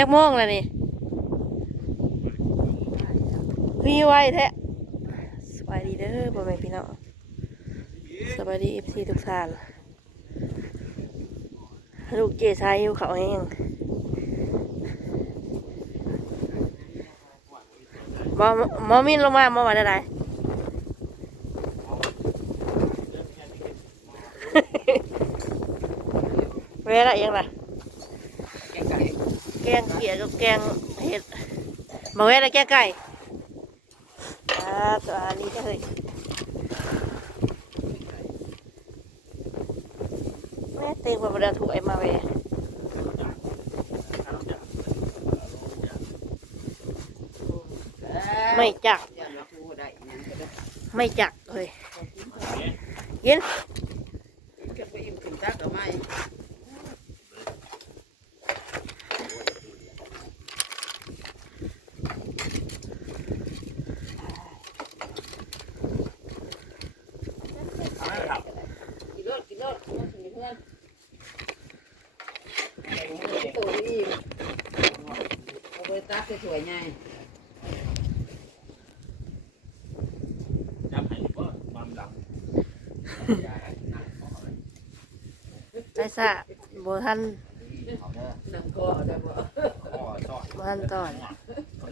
จักโมงแล้วนี่มีไว้แท้สบายดีเด้อพ่อแม่พี่น้องสบายดีเอฟซีทุกท่านลูกเจชายอยู่เขาแห้งมอมอมินลงมามอว่าได้ไรเวลายังล่ะแกงไก่แกงเขียดกับแกงเห็ดมาเวะแลาแกงไก่อ่าตัวนี้ก็เลยแม่เต็งมาบไดาถูกไอ้มาเวะไม่จักย่านว่าผู้ได้หยังก็ได้ไม่จักเลยยินเก็บไปอิ่มถึงจักเอาไหม กินรถกินรถมาถึงเพื่อนตัวนี้เอาไปตักส วยๆไงจับให้บ่ความดังไอ้สะโบทันน้ำคอได้บ่ข้อซอดโบทันตอน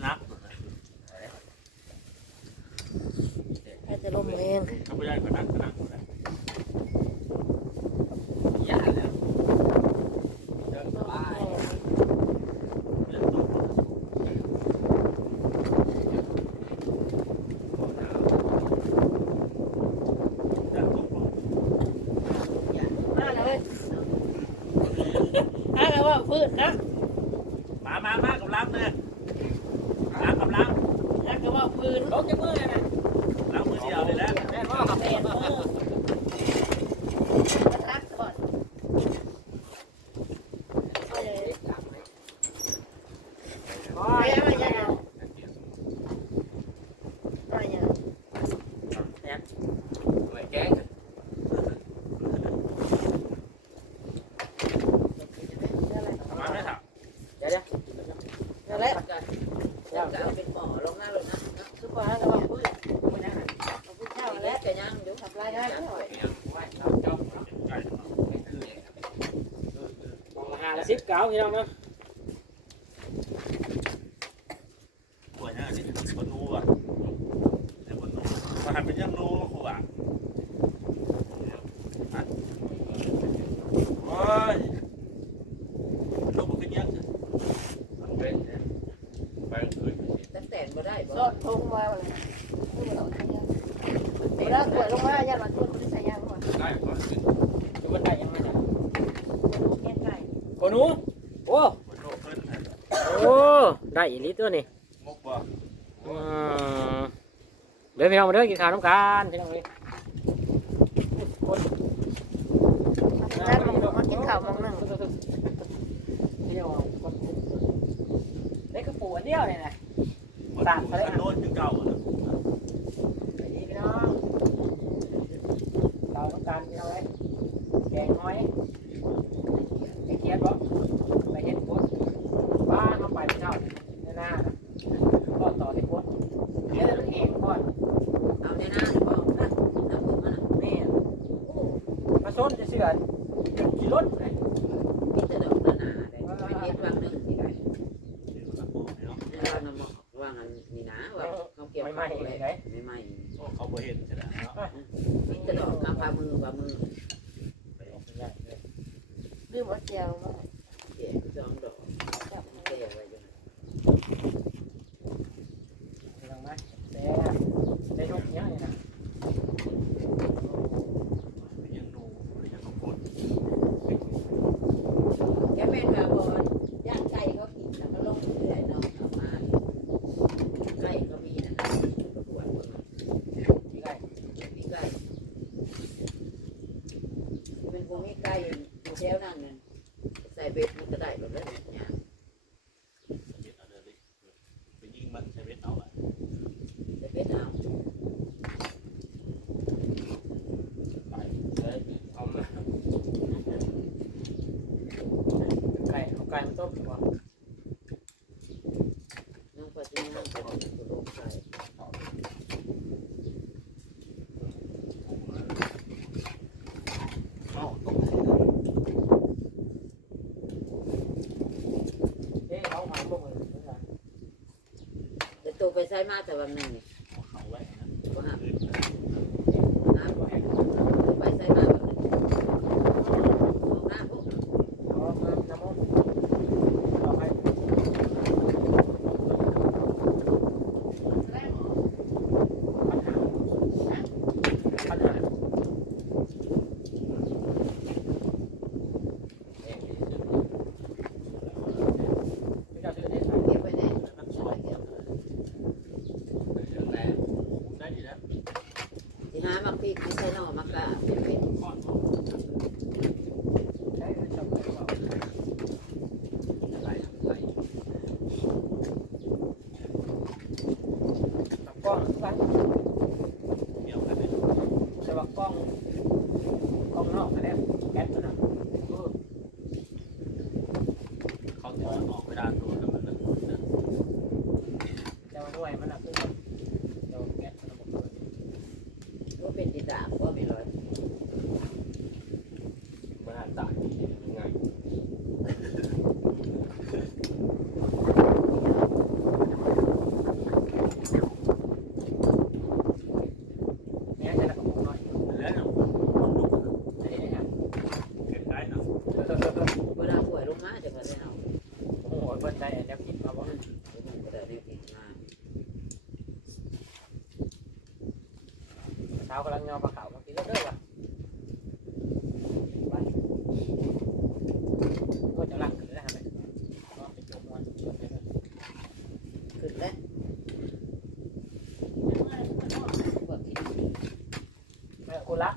นับให้จะล้มเองถ้าไม่ได้ก็นักก็นักก็ได้อย่าแล้ว เดินสบายเดินต่อจับตรง มาเลยถ้าเราว่าพืชนะ มามามากับล้างเลยล้างกับล้าง ถ้าก็ว่าพืช ลงจะมือเลยนะ ล้างมือเดียวเลยแล้ว แม่พ่อกับแม่พ่อ ทักก่อนเอาเลยเอาอย่างเอาอย่างเอาอย่าง แกง มาไม่ถาม เดี๋ยวเดี๋ยว นั่นแหละ จะจะเป็นหมอลงหน้าเลยนะ ทุกคนก็ว่าพืช ไม่ได้ เอาพืชเจ้า เอา แล้ แล้ว วแต่ยังเดี๋ยว ทำรายได้ หน่อยไก่หาละสิบเก้าพี่น้องเนาะปวดเนี่ยนี่บนนูอะแต่บนนูมาทำเป็นยังนูครูอะโอ้ยลูกมันเป็นยังไปคืนตั้งแต่บ่ได้บ่สอดทงมาเลยคือมันเอาอย่าง เวลาขวดลงมาย่ามาชวนคนที่ใส่ยาก่อนได้ก็คือดูมันได้ยังไงจ้ะดูแกงไก่โนูโอ้โอ้ได้อีหลิตัวนี่มกบ่เดี๋ยวพี่น้องมาเด้อกินข้าวน้ำกันพี่น้องเลยคนได้มองมากินข้าวมองนึ่งเที่ยวคนได้กระปูอันเดียวเลยนะต่างกันโดนคือเก่าอะ ไปดีพี่น้องเราต้องการ พี่น้องเลยแกงน้อยไอ้เกียร์บ่ไปเห็นโคตรบ้านเขาไปพี่น้องในหน้าก็ต่อที่โคตรเยอะเองก่อนเอาในหน้าบ่น้ำผึ้งมันแม่มาส้นจะเสือขี่รถเลยมีแต่ดอกหนาๆได้ไม่เห็นวางนึงที่ไหนวางน้ำวางอันนี้นะว่าเขาเกี่ยวไม่ไม่เลยไม่ไม้เขาบ่เห็นใช่ไหม ตกบ่น้องปางโลกจเต้องขมือนกันตัวไปใช้มากแต่วันหนึ่ง อกไปแล้วแก๊สนะ đấy. Cô lắc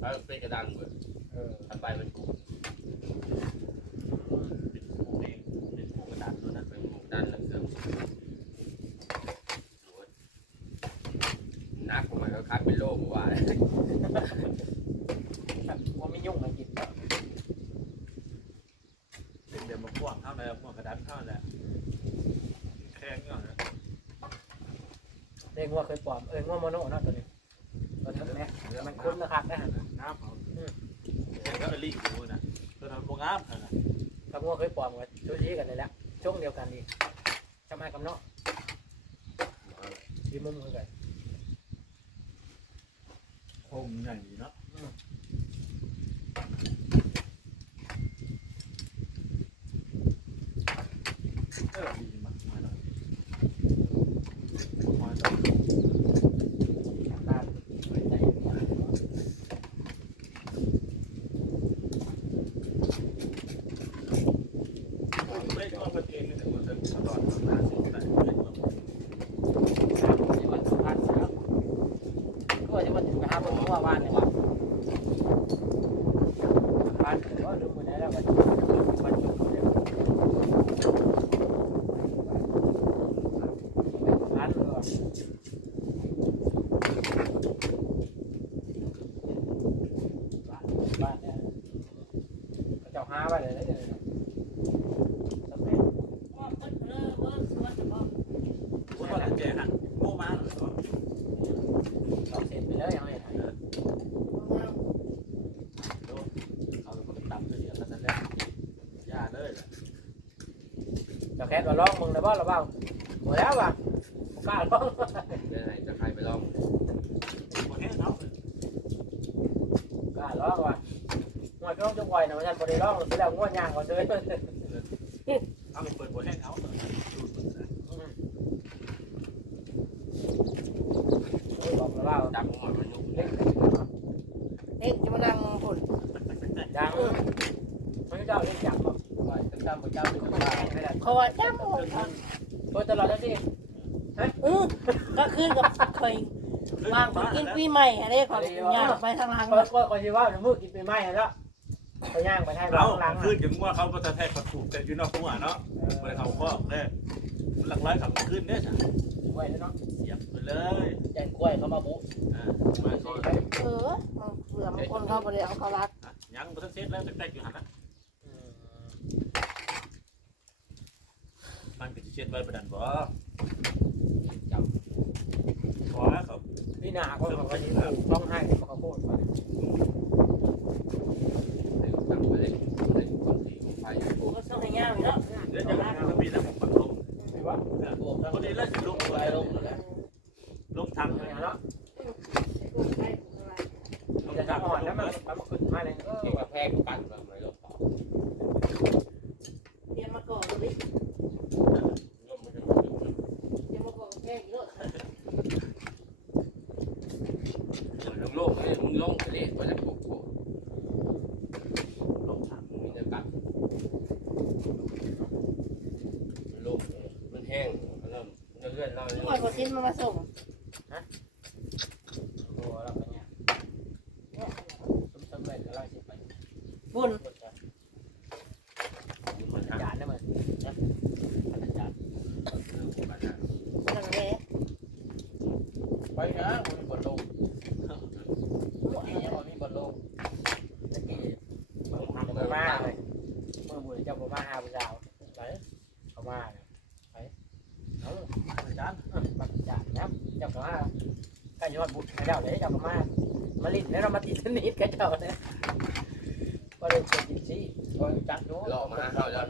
แล้วเป็นกระดานเบิดเออทำใเป็นกุ้งเป็นกุ้งเองเป็นกุ้งกระดานตัวนั้นเป็นกุ้งกระดานหลังเครื่อนักของมันก็คัดเป็นโลกว่าว่าไม่ยุ่งมากินเป็นเดี๋ยวมาพวกเข้าเลยพวกกระดานเข้าแหละแค่เงี้ยนะเรีว่าเคยปลอมเออว่าโมโนนะตัวนี้ันนหละแมันคุ้นนะครับนะน้ำเขาแต่ก็รีบดูนะตอนนั้นบงามนะกระมัวเคยปลอมกันช่วดนี้กันเลยแหละช่วงเดียวกันดีจะมากับเนาะดีมุมเหมือนกันคงในี้เนาะ Bye-bye. แคทต่าร้องมึงนะบ่ระวังหมดแล้วว่ะกล้าร้องเรื่องไหนจะใครไปลองบ่แห้งเนาะกล้าร้องว่ะงวดร้องจะปล่อยนะมันยันบ่ได้ร้องสิแล้วงวดย่างก่อนเลยเอาไปเปิดบ่แห้เอาบอกแล้าจับหัวมันยุบเฮ้ยจะมานั่งคนดัง ว่าเจ้าเจ้าเป็นคนบ้าให้ได้เขาว่าจ้ำโมงโดยตลอดแล้วสิเออก็ขึ้นกับเคยบางคนกินปีใหม่อะไรของย่ากไปทางหลังก็ก็ก็สิว่าจะมือกินไปไม้แล้วไปย่างไปให้บ้าเอางหลังขึ้นถึงว่าเขาประทะแทกประถูแต่อยู่นอกหัวเนาะได้เขาข้อเด้มันหลักร้อยขับขึ้นเด้จ้ะไว้แล้วเนาะเหยียบไปเลยแจนกล้วยเขามาบุอ่ามาเออเผื่อบางคนเขาบริเอาเขารักยังบ่ทันเสร็จแล้วแต่อยู่หันนะมันก็สิเช็ดไว้บ่ดันบ่จับขอแล้วเขาพี่นาก็บอกว่าสิต้องให้มาขอโทษก่อนจับไปเลยเลยคนที่ไฟอยู่ก็ต้องให้ย่างเนาะเดี๋ยวจะมาทำมีแล้วผมปักลงสิว่าโอ้คนนี้เล่นลงไปลงแล้ว ลงทางเลย เนาะจะจะอ่อนแล้วมันมันขึ้นมาเลย เกี่ยวกับแพงกันเราไม่ลบต่อ เตรียมมาก่อนเลย ย่อมมันจะ เตรียมมาก่อนแค่เยอะ ลงโลกไม่มึ งลงทะเลก็จะโกโก้ลงทางมีเนื้อกัดลงมันแห้งมันเริ่มเลื่อนเราหน่อยพอชิ้นมามาส่งโอ้แล้วเป็นไงสมเด็จกำลังสิไปบุญมันจานได้มั้ยจานนั่งเลยไปนะมีบอลลง มียังมีบอลลงตะกี้ทำไปมาเลยเมื่อบุญเจ้าบ่มาหาผู้สาวไปเขามาไปเอาอาจารย์บักจานนะเจ้าก็มาใกล้ยอดบุญให้เจ้าเลยเจ้าก็มามาลิ้นแล้วเรามาติดสนิทกับเจ้าเนี่ยก็เลยเป็นจิตซี่ก็จัดดูหลอกมาเข้าแล้วอันรา